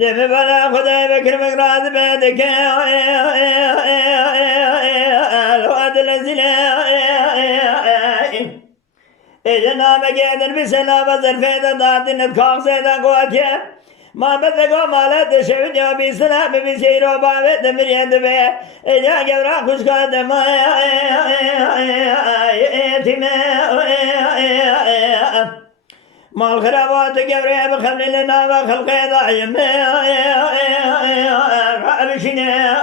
دفع بلا خدای بکرمک راز بدک الواد الذين جناب گیدن بسلام ظرفه دادن کاغ زیدا قوتیه ما بدگو مالت شوید یا بی سلام بی سیرو باوید مرید به جا گورا خوش کردم مال خرابات گوره بخمل لنا و خلق دایم رابشینه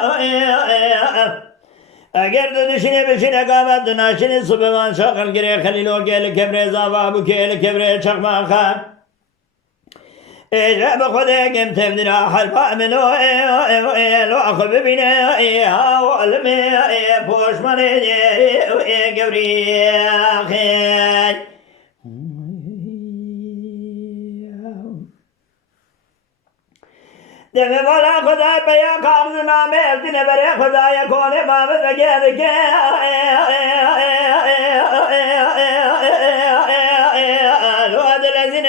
اگر دشینه بشینه قامت دناشینه صبحان شاقل گره خلیلو گل کبره زاوا بو گل کبره چخما خان اجاب خدا کم تبدنا حرفا منو لو اخو ببینه والمه پوش منه گوری خیل دم بالا خدای پیا کارز نامه التine بره خدای کونه مامد وگه الواد الذين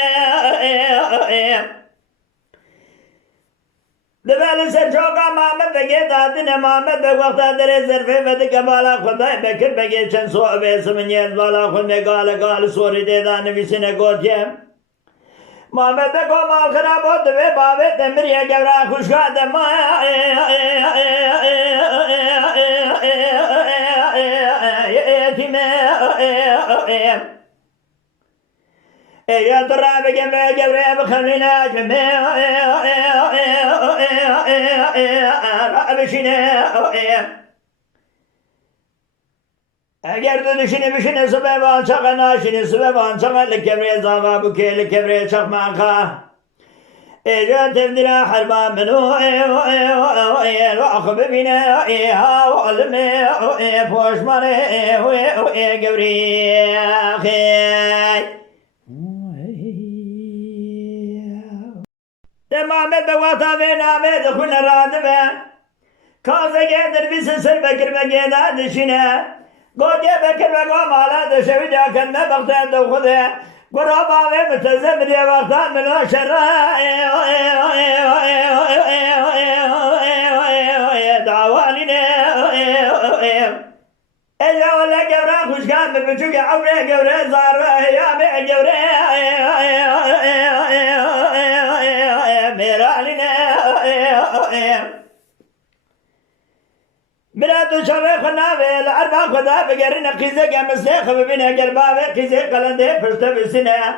دبل سر چوکا محمد بگه دادن محمد به وقت در ظرفه ود که بالا خدای بکر بگه چند سو به سمنیت بالا خود نگال گال سوری دیدن نویسینه گوتیم محمد کو مال خراب ہوت وے باوے تمری گورا خوش قدم يا ترى بجمع جبريل بخلينا جمع رابشنا اگر دشینه بشینه صبح وان چقه ناشینه صبح وان چقه لکبره زاوا بوکه لکبره چخمانخا ایجا تبدیل حربا منو رو اخو ببینه ها والمه پوش مانه گوری خیل محمد بواتا به نامه دخون رادمه کازه گیدر بیس سر بکر بگیده دشینه گوجه بکر بگو مالا دشوی جا کنه بخته دو خوده گرا باوی متزم ریه وقتا ملو شره دعوانینه ایجا ولی گوره خوشکان ببچو که عمره گوره زاره یا بی گوره میرالینه برا تو شبه خنابه الاربع خدا بگرین قیزه که مسیخ ببینه گرباوه قیزه قلنده پشت بسینه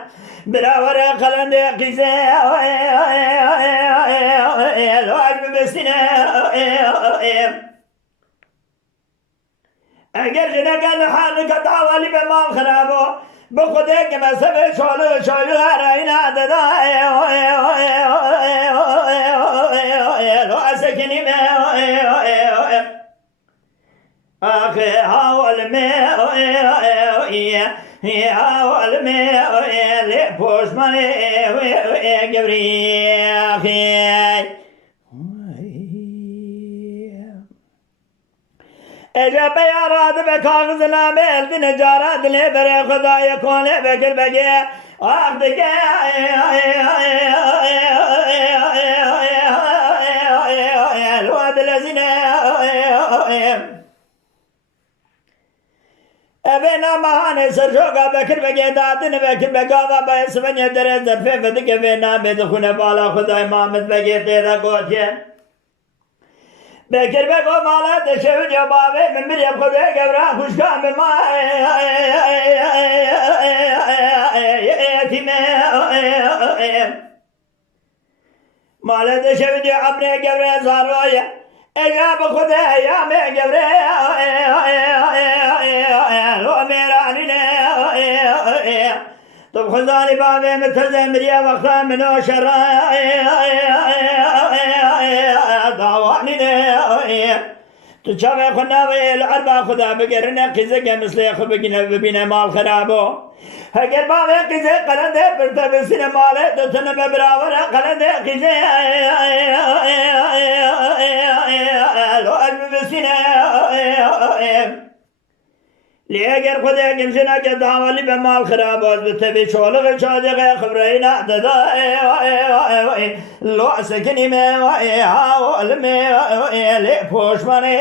برا وره قلنده قیزه لواج بسینه اگر جنگل حال کتاوالی به مال خرابو بخوده که مسیخ شولو هرائینا دادا لواج سکنیمه آخه حال می حال می لپوش من گبری اجا بیارات به کاغذ نامه الدین جارات لی بره خدای کونه بکر بگه آخ دگه الواد الذين ابنا مهان سرجوگا بکر بگه دادن بکر بگاوا با اسمنی در ظرفه ودگه وینا بدخونه بالا خدای محمد بگه تیرا گوتیه بکر بگو مالا دشو جبابه من بریم خدای گورا خوشکام ما یتیمه مالا دشو جو عمره گورا زارویه اجاب خدای یا میں گورا تو خدای بابه متزم ریا وقتا منو شرای تو چاوه خناوه العربا خدا بگرنه قیزه که مثل خو بگینه ببینه مال خرابو اگر باوه قیزه قلنده برده بسینه ماله دوتنه ببراوره قلنده قیزه لو علم بسینه لیگر خدا گمشنا که داولی به مال خراب از بتبی چولق چادق خبرینا ددا لو سکنی می حال می لی پوشمانی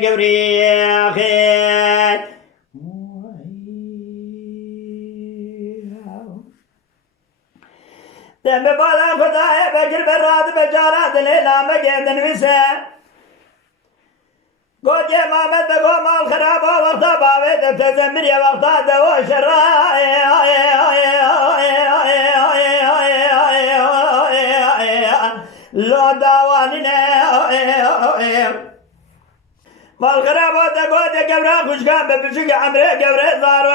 گوری خیر دم بالا خدای بگیر براد بجارات لی نام گندن ویسه گوجه محمد بگو مال خراب وقتا باوی دفت زمیر یا وقتا دو شرای لو داوانی نه مال خراب وقتا گوجه گبره خوشگان بپشک عمره گبره زارو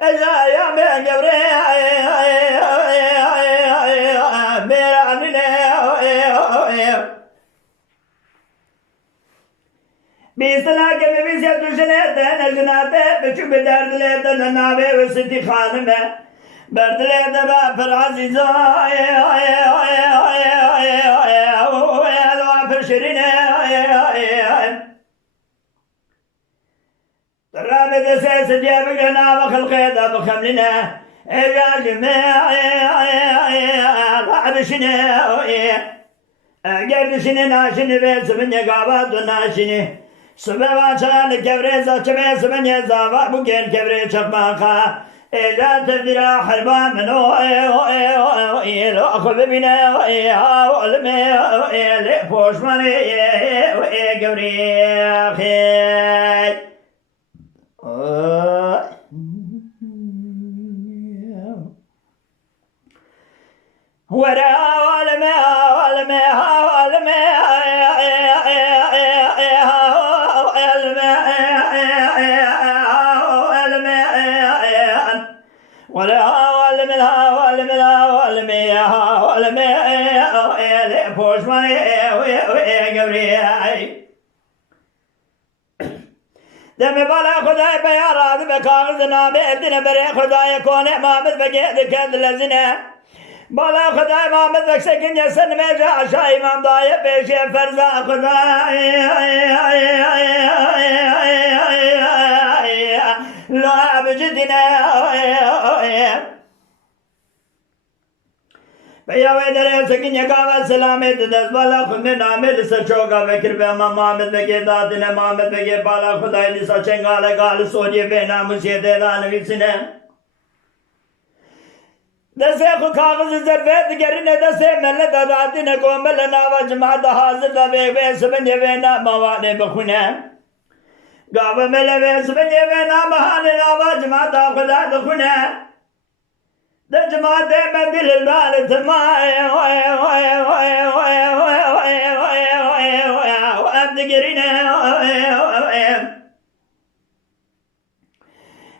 اجایا من گبره میرانی نه بیستنا که بیست دوشنه دن جناته بچو بدرد لیدن ناوه و ستی خانمه برد لیدن را پر عزیزا الوان پر شرینه درامه دسه سجیه بگرنا و خلقه دا بخملینه اجاجمه لعبشنه گردشنه ناشنه بیس من یقابات و ناشنه سبوا چال کبره زچمه سبنه زاوا بوگر کبره چخماخا ایجاد تفدیرا حربا منو لو اخو ببینه علمه لی پوشمانه گوری خیر ورا علمه دم بالا خدای بیاراد به کاغذ نامه ادنه بره خدای کونه محمد بگه دکند لزینه بالا خدای محمد بکسکن جسن میجا عشا امام دایه پیشی فرزا خدای لا بجدنا بیاوی در سکن یکاوه سلامت دست بالا خود میں نامه لسر چوکا وکر به امام محمد بگه دادن محمد بگه بالا خدای لسا چنگال گال سوجی به ناموسی دیدانوی سنه دسته خو کاغذ ضربت گرینه دسته ملت دادین کومل ناوا جماعت حاضر دا به سبنه وینا موانه بخونه گاو مل و سبنه وینا مهانه ناوا جماعت خدا دخونه د جماعت من دل دال تما وابد گرینه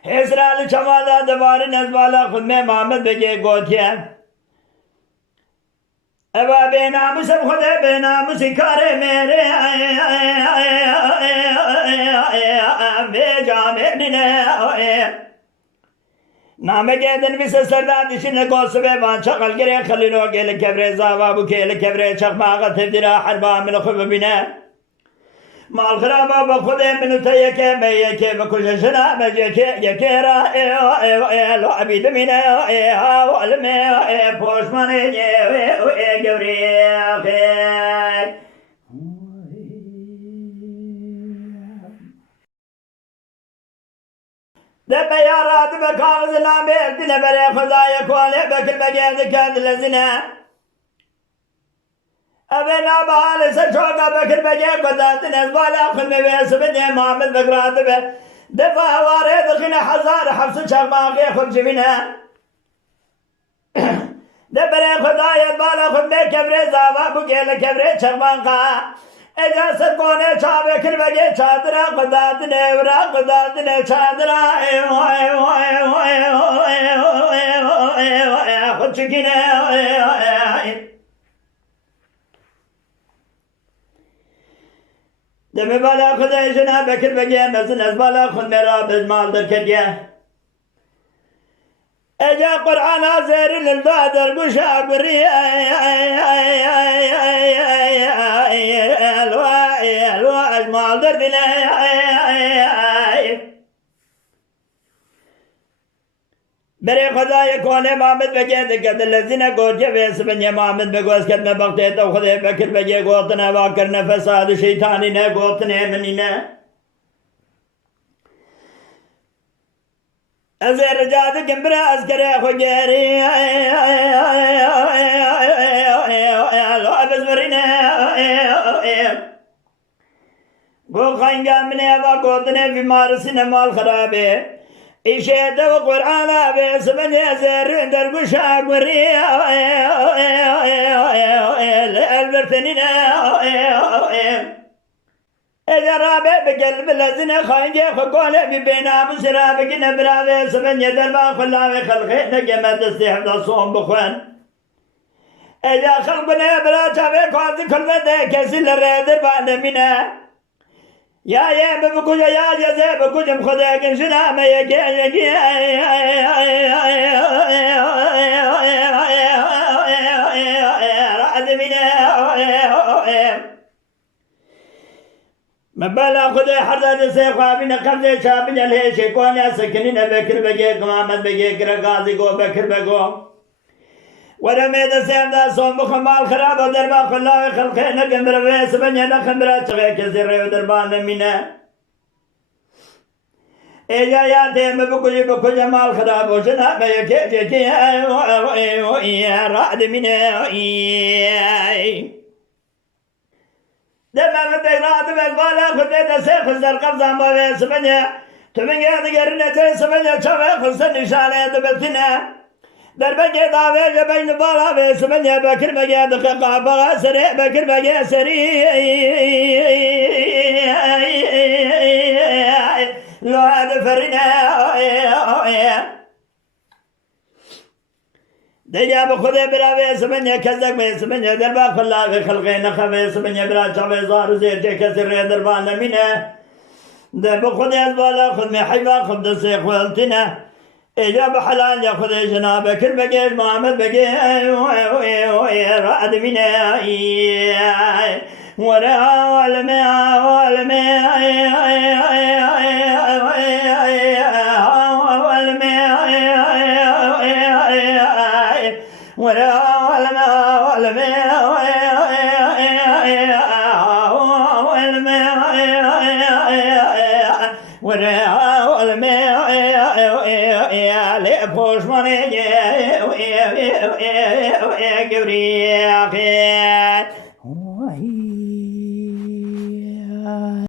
اسرائیل چمالا دوار نزوالا خود میں محمد بگے گوتیا ابا بے ناموسم خود بے ناموسی کارے میرے بے جامع دینے نامه گردن بیس سردار دیشین گوسبه وان چقل گره خلیلو گل کبره زاوا بو گل کبره چخماغه تفدیرا حربا من خوب ببینه مال خرابا با خود منو تا یکه می یکه بکششنا یکه را لو عبید منه علمه پوشمانه گوری خیر دب یارات به کاغذ نامه دل بره خدای کواله بکل بگرد کند لزنه اوه نابال سر چوکا بکل بگرد قدرت نزبالا خود میویس بده محمد بکرات به دفع واره دخین حزار حفظ چخماقی خود جوینه دبره خدای بالا خود به کبره زاوا بگیل کبره چخماقا اجازت کونے چاوے کر بگے چادرا قدات نے ورا قدات نے چادرا خود چکینے دم بالا خدای جنا بکر بگه مزن از بالا خود مرا بزمال در کردیه اجا قرآن زیر للدادر گوشا بری الواج مال در دینه بری خدای کونه محمد بگه دکت لذینه گوچه ویس بنی محمد بگوز کتن بقته تو خدای بکر بگه گوتنه واکرن فساد شیطانی نه گوتنه منی نه از رجاد کمبر از کرے خجری بزمرین گو خنگا منه و گوتنه بیمار سینمال خرابه ایشید و قرآن به سبنی زر در گوشا گوری البرتنین اجرابه بقلب لذن خانجه خقوله ببینا مسرا بگن براوه سبنی در با خلاوه خلقه نگمت استحفظ صوم بخوان اجا خلقونه برا چاوه کازی کلمه کسی لره در باندمینه یا یہ بکوجا یا جزے بکوجم خدا کے شنا میں یہ کہ مبالا خدا حضرت سے خوابین قبضے شابن الہی شکوان سکنین بکر بگے قمامت بگے کرگازی کو بکر بگو ورمید سیمدا صوم بخمال خراب و دربا خلاوی خلقه نکن بروی سبنی نخن برا چغی کسی روی دربان نمینه ایجا یادیم بکجی بکجی مال خراب و شنا بیکی جکی راد مینه دمم تیرات بزبالا خودی دستی خزر قبضان باوی سبنی تو منگه دگرنه تی سبنی چوی خزر نشانه دبتینه در بگه داوه جبین بالا به سبنی بکر بگه دقیقا بغا سری بکر بگه سری لوحد فرینه دیگه بخود براوه سبنی کزدک به سبنی در با خلاوه خلقه نخوه سبنی برا چاوه زار زیر چه کسی ری در با نمینه در بخود از بالا خود می حیبا خود دستی خوالتینه ایجا بحلال یا خود جناب بکر بگیش محمد بگیش راد مینه ورا والمه والمه ورا والمه والمه ورا والمه پوش منه گوری